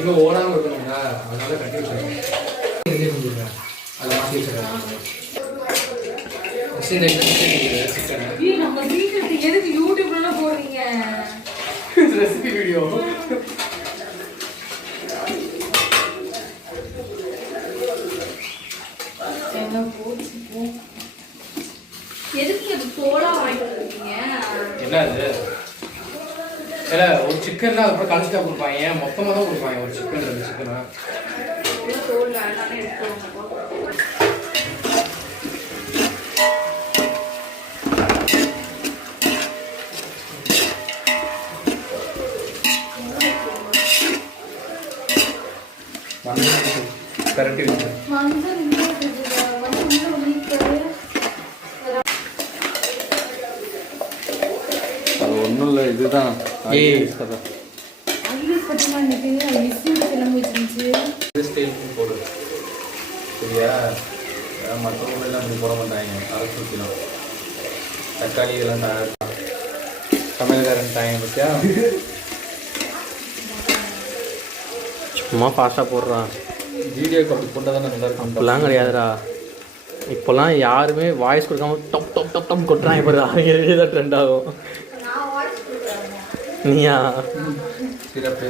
எங்க ஓடாம இருக்கணும்ல, அதனால கட்டி வச்சிருக்கேன். அதை மாற்றி வச்சிருக்கேன். நம்ம வீட்டுக்கு எதுக்கு யூடியூப்ல போறீங்க? Recipe video. எதுக்கு இது தோலா வாங்கிட்டு இருக்கீங்க? என்ன அது? இல்ல ஒரு சிக்கன் தான் அப்புறம் கழிச்சுட்டா கொடுப்பாங்க, மொத்தமாக தான் கொடுப்பாங்க. ஒரு சிக்கன் 2 சிக்கனா தோல் வேணாலும் எடுத்துக்கோங்க. கரெக்ட் இருக்கு. அது ஒன்றும் இல்லை, இதுதான் போடு. சரியா? மற்றவங்க எல்லாம் அப்படி போட மாட்டாங்க. அரைச்சி ஊற்றிடும். தக்காளி இதெல்லாம் சமையல்காரன் டாங்க பற்றியா? சும்மா ஃபாஸ்ட்டாக போடுறான். வீடியோக்கு அப்படி போட்டால் தான் நல்லா இருக்கும். அப்படிலாம் கிடையாதுடா. இப்போல்லாம் யாருமே வாய்ஸ் கொடுக்காம டப் டப் டப் டப் கொட்டுறாங்க. இப்போ தான் ட்ரெண்ட் ஆகும். நீயா சிறப்பு.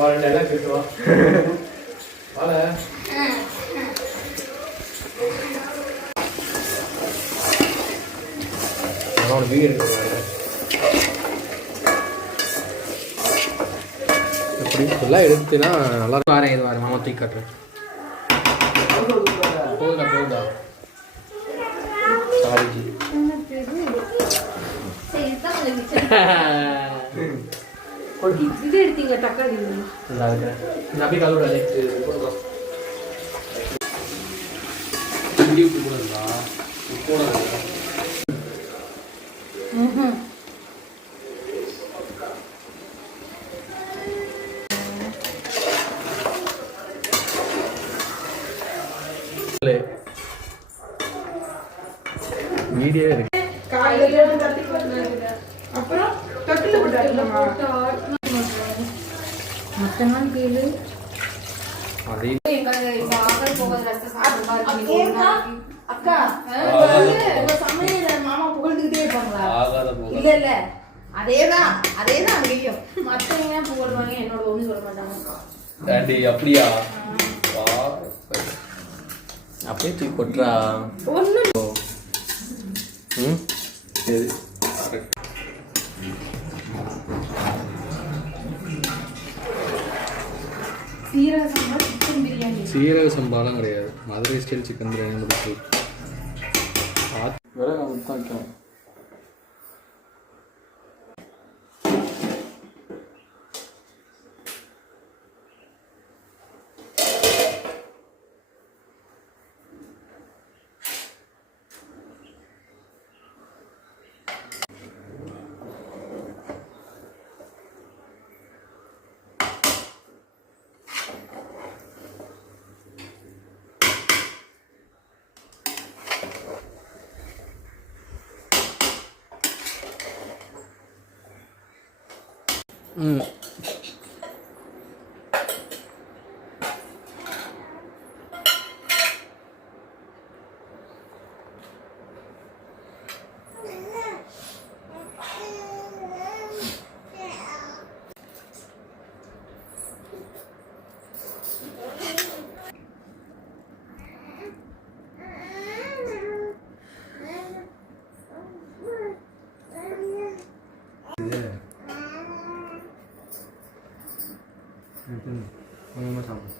வாழ்க்கையெல்லாம் கேட்டுவா வாழ. அவனோட வீடு எப்படி ஃபுல்லாக எடுத்துனா நல்லா வாரேன். இது வாரேன் மாமா தூக்கி காட்டுறேன். போகுதா போகுதா? சாரிஜி இது எடுத்தீங்க தக்காளி. நபி காலோட போடுறா வீடியோ இருக்கு. அப்புறம் தொட்டில போட்டு மொத்த நாள் கேளு. அதே அக்கா சமையல மாமா புகழ்ந்துகிட்டே இருப்பாங்களா? இல்ல இல்ல அதேதான் அங்கேயும் மத்தவங்க புகழ்வாங்க, என்னோட ஒண்ணு சொல்ல மாட்டாங்க. அப்படியா? அப்படியே தூக்கி கொட்டுறா. ஒண்ணு சரி. சீரக சம்பாலாம் கிடையாது, மதுரை ஸ்டைல் சிக்கன் பிரியாணி முடிச்சு வேற நான் தான் வைக்கிறேன். கொஞ்சமாக சாப்பிடும்.